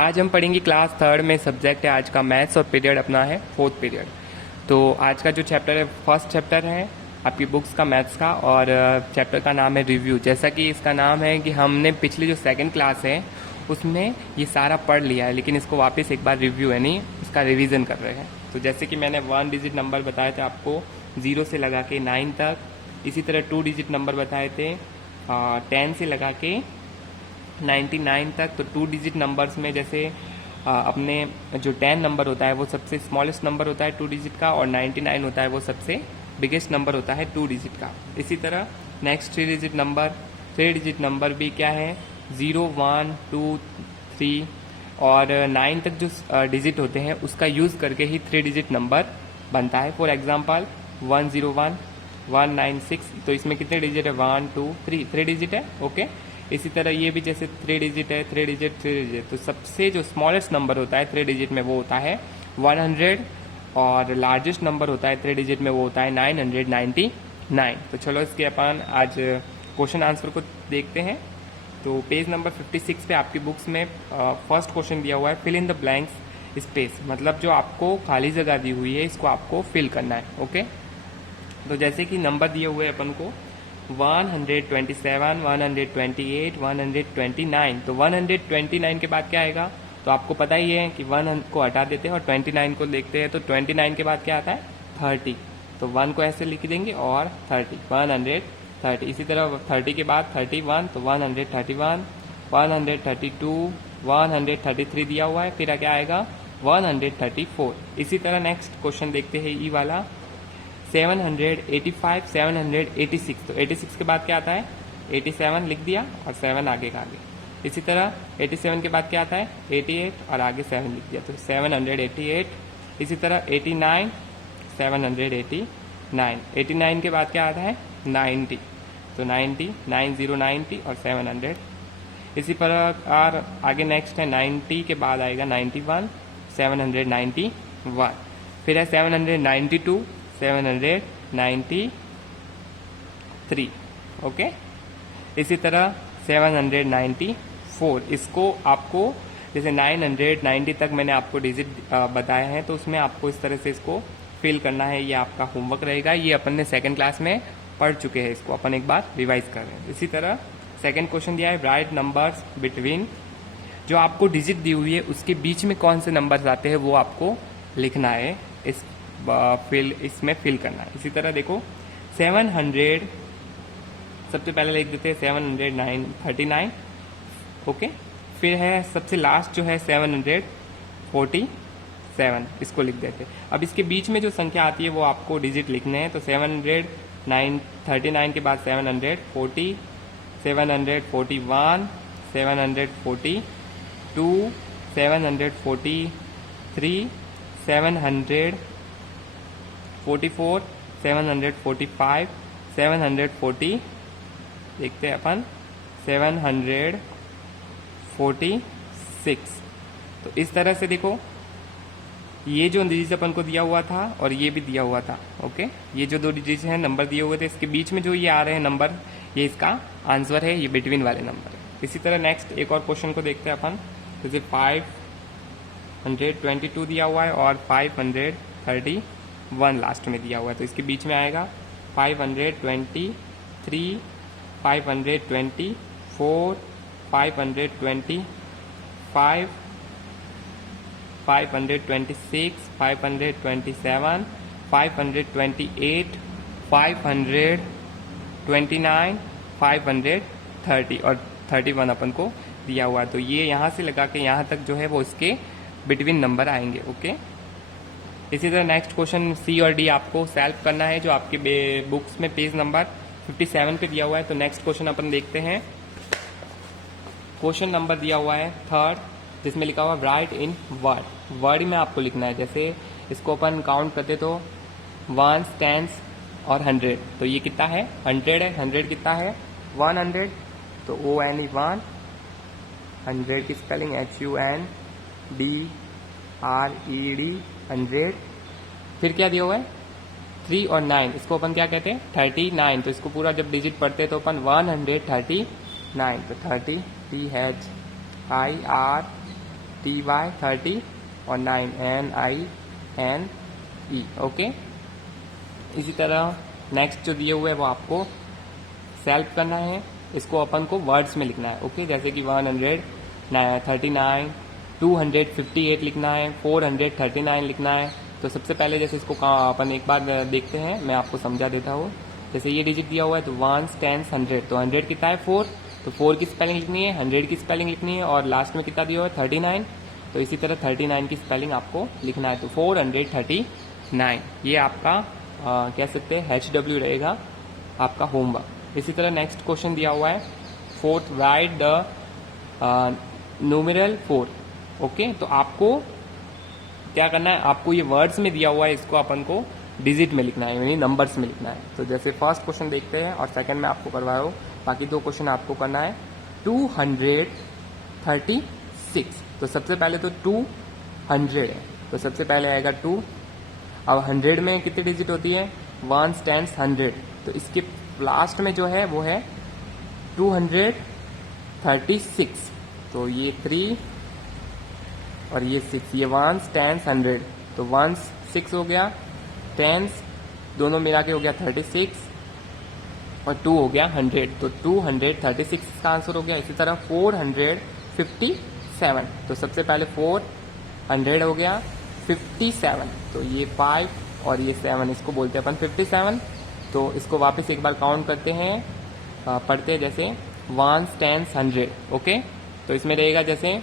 आज हम पढ़ेंगे क्लास थर्ड में सब्जेक्ट है आज का मैथ्स और पीरियड अपना है फोर्थ पीरियड। तो आज का जो चैप्टर है फर्स्ट चैप्टर है आपकी बुक्स का मैथ्स का और चैप्टर का नाम है रिव्यू। जैसा कि इसका नाम है कि हमने पिछली जो सेकंड क्लास है उसमें ये सारा पढ़ लिया है, लेकिन इसको वापस एक बार रिव्यू यानी इसका रिवीजन कर रहे हैं। तो जैसे कि मैंने 1 डिजिट नंबर बताए थे आपको 0 से लगा के 9 तक, इसी तरह 2 डिजिट नंबर बताए थे 10 से लगा के 99 तक। तो 2 डिजिट नंबर्स में जैसे अपने जो 10 नंबर होता है वो सबसे स्मॉलेस्ट नंबर होता है 2 डिजिट का, और 99 होता है वो सबसे बिगेस्ट नंबर होता है 2 डिजिट का। इसी तरह नेक्स्ट 3 डिजिट नंबर भी क्या है 0, 1, 2, 3 और 9 तक जो डिजिट होते हैं उसका यूज़ करके ही 3 डिजिट नंबर बनता है। फॉर एग्जांपल 101, 196, तो इसमें कितने डिजिट है 1, 2, 3 डिजिट है। ओके, इसी तरह ये भी जैसे 3 डिजिट है, 3 डिजिट। तो सबसे जो स्मॉलेस्ट नंबर होता है 3 डिजिट में वो होता है 100, और लार्जेस्ट नंबर होता है 3 डिजिट में वो होता है 999। तो चलो इसके अपन आज क्वेश्चन आंसर को देखते हैं। तो पेज नंबर 56 पे आपकी बुक्स में फर्स्ट क्वेश्चन दिया हुआ है fill in the blanks space, मतलब जो आपको खाली जगह दी हुई है इसको आपको फिल करना है। ओके, तो जैसे कि नंबर दिए हुए हैं अपन को 127, 128, 129। तो 129 के बाद क्या आएगा, तो आपको पता ही है कि 1 को हटा देते हैं और 29 को देखते हैं। तो 29 के बाद क्या आता है 30, तो 1 को ऐसे लिख देंगे और 30, 130। इसी तरह 30 के बाद 31, तो 131, 132, 133 दिया हुआ है, फिर क्या आएगा 134। इसी तरह नेक्स्ट क्वेश्चन देखते हैं ई वाला 785, 786। तो 86 के बाद क्या आता है 87 लिख दिया और 7 आगे का आगे। इसी तरह 87 के बाद क्या आता है 88 और आगे 7 लिख दिया, तो 788। इसी तरह 89, 789। 89 के बाद क्या आता है 90, तो 90, 90 और 700। इसी प्रकार आगे नेक्स्ट है 90 के बाद आएगा 91, 791। फिर है 792, 793। ओके, इसी तरह 794। इसको आपको जैसे 990 तक मैंने आपको डिजिट बताए हैं, तो उसमें आपको इस तरह से इसको फिल करना है। ये आपका होमवर्क रहेगा, ये अपन ने सेकंड क्लास में पढ़ चुके हैं, इसको अपन एक बार रिवाइज कर रहे हैं। इसी तरह सेकंड क्वेश्चन दिया है राइट नंबर्स बिटवीन, जो आपको डिजिट दी हुई है उसके बीच में कौन से नंबर्स आते हैं वो आपको लिखना है, इसमें फिल करना है। इसी तरह देखो 700, सबसे पहले लिख देते हैं 739। ओके, फिर है सबसे लास्ट जो है 747, इसको लिख देते हैं। अब इसके बीच में जो संख्या आती है वो आपको डिजिट लिखने हैं। तो 739 के बाद 740, 741, 742, 743, 744, 745, 740, देखते हैं अपन 746। तो इस तरह से देखो ये जो डिजिट अपन को दिया हुआ था और ये भी दिया हुआ था। ओके, ये जो 2 डिजिट हैं नंबर दिए हुए थे, इसके बीच में जो ये आ रहे हैं नंबर, ये इसका आंसर है, ये बिटवीन वाले नंबर है। इसी तरह नेक्स्ट एक और क्वेश्चन को देखते हैं अपन। जैसे 522 दिया हुआ है और 531 लास्ट में दिया हुआ है, तो इसके बीच में आएगा 523, 524, 525, 526, 527, 528, 529, 530 और 31 अपन को दिया हुआ है। तो ये यहाँ से लगा के यहाँ तक जो है वो इसके बिटवीन नंबर आएंगे। ओके, इसी तरह नेक्स्ट क्वेश्चन सी और डी आपको सॉल्व करना है, जो आपके बुक्स में पेज नंबर 57 पे दिया हुआ है। तो नेक्स्ट क्वेश्चन अपन देखते हैं। क्वेश्चन नंबर दिया हुआ है थर्ड, जिसमें लिखा हुआ राइट इन वर्ड में आपको लिखना है। जैसे इसको अपन काउंट करते तो 1, 10 और 100, तो ये कितना है 100 है। 100 कितना है 100, तो ONE 1, 100 की स्पेलिंग HUNDRED 100। फिर क्या दिया हुआ है 3 और 9, इसको अपन क्या कहते हैं 39। तो इसको पूरा जब डिजिट पढ़ते हैं तो अपन 139, तो 30 THIRT TY 30 और 9 NINE, ओके। इसी तरह नेक्स्ट जो दिए हुए है वो आपको सेल्फ करना है, इसको अपन को वर्ड्स में लिखना है, ओके। जैसे कि 139, 258 लिखना है, 439 लिखना है। तो सबसे पहले जैसे इसको अपन एक बार देखते हैं, मैं आपको समझा देता हूँ। जैसे ये डिजिट दिया हुआ है तो 1s 10s 100, तो 100 कितना है 4, तो 4 की स्पेलिंग लिखनी है, 100 की स्पेलिंग लिखनी है, और लास्ट में कितना दिया हुआ है 39, तो इसी तरह 39 की स्पेलिंग आपको लिखना है। तो 439 ये आपका कह सकते हैं HW रहेगा आपका होमवर्क। इसी तरह नेक्स्ट क्वेश्चन दिया हुआ है 4th right the numeral 4, okay. तो आपको क्या करना है, आपको ये वर्ड्स में दिया हुआ है, इसको अपन को डिजिट में लिखना है, यानी नंबर्स में लिखना है। तो जैसे फर्स्ट क्वेश्चन देखते हैं और सेकंड में आपको करवा रहा हूँ, बाकी 2 क्वेश्चन आपको करना है। 236, तो सबसे पहले तो 200 है, तो सबसे पहले आएगा 2। अब 100 में कितनी डिजिट होती है 1s 10s 100, तो इसके लास्ट में जो है वो है 236, तो ये 3 और ये 6, ये 1s 10s 100, तो 1s 6 हो गया, 10s दोनों मिला के हो गया 36 और 2 हो गया 100, तो 236 इसका आंसर हो गया। इसी तरह 457, तो सबसे पहले 400 हो गया, 57, तो ये 5 और ये 7, इसको बोलते हैं अपन 57। तो इसको वापस एक बार काउंट करते हैं, पढ़ते हैं जैसे 1s 10s 100, ओके। तो इसमें रहेगा जैसे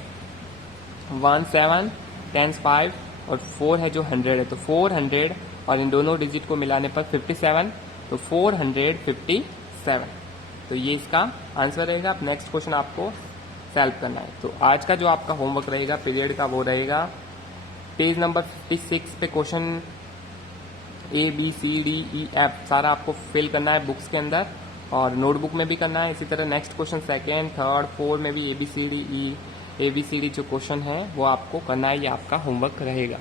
1 7 10s 5 और 4 है जो 100 है, तो 400 और इन दोनों डिजिट को मिलाने पर 57, तो 457, तो ये इसका आंसर रहेगा। अब नेक्स्ट क्वेश्चन आपको सॉल्व करना है। तो आज का जो आपका होमवर्क रहेगा पीरियड का वो रहेगा पेज नंबर 56 पे क्वेश्चन ABCDEF सारा आपको फिल करना है बुक्स के अंदर, और नोटबुक में भी करना है। इसी तरह नेक्स्ट क्वेश्चन 2nd 3rd 4 में भी ABCD जो क्वेश्चन है वो आपको करना है, ये आपका होमवर्क रहेगा।